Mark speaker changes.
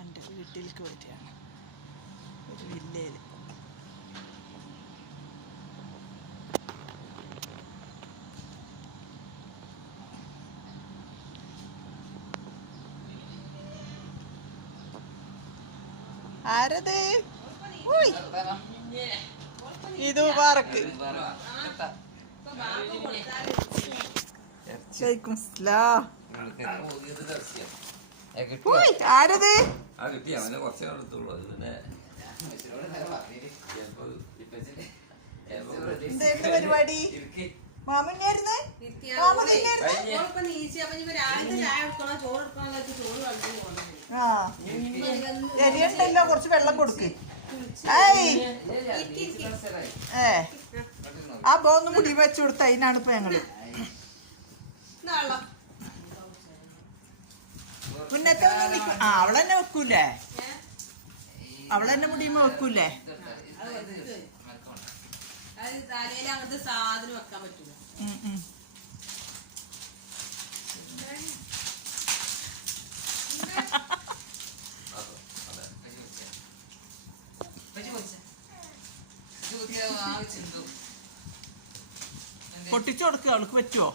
Speaker 1: മോന്റെ വീട്ടിലേക്ക് വരികയാണ് ഒരു വില്ലയിൽ. ആരത്. ഇത് പാർക്ക്. ശരിക്കും ഉയ് ആരത്?
Speaker 2: ആ കിട്ടി. അവനെ കുറച്ചേ എടുത്തുള്ളൂ അത് പിന്നെ
Speaker 1: എന്തെന്ത് പരിപാടി? മാമുന്നായിരുന്നു മാമു തന്നെയായിരുന്നു
Speaker 3: ഓളിപ്പോ നീച്ചി അപ്പൊ ഇനി രാവിലത്തെ ചായ എടുക്കണോ ചോറ് എടുക്കണോ ചോറ് കളിച്ചു പോകണം
Speaker 1: ആ. എരിയുണ്ടല്ലോ കുറച്ച് വെള്ളം കൊടുക്ക്. ആ ബോന്ന് മുടി വെച്ചു കൊടുത്ത അതിനാണ് ഇപ്പൊ ഞങ്ങൾ. മുന്നത്തെ ആ അവളെന്നെ വെക്കൂലേ അവളെന്നെ മുടിയുമ്പോ വെക്കൂലേ
Speaker 3: സാധനം വെക്കാൻ.
Speaker 1: പൊട്ടിച്ചു കൊടുക്കുക അവൾക്ക് പറ്റുമോ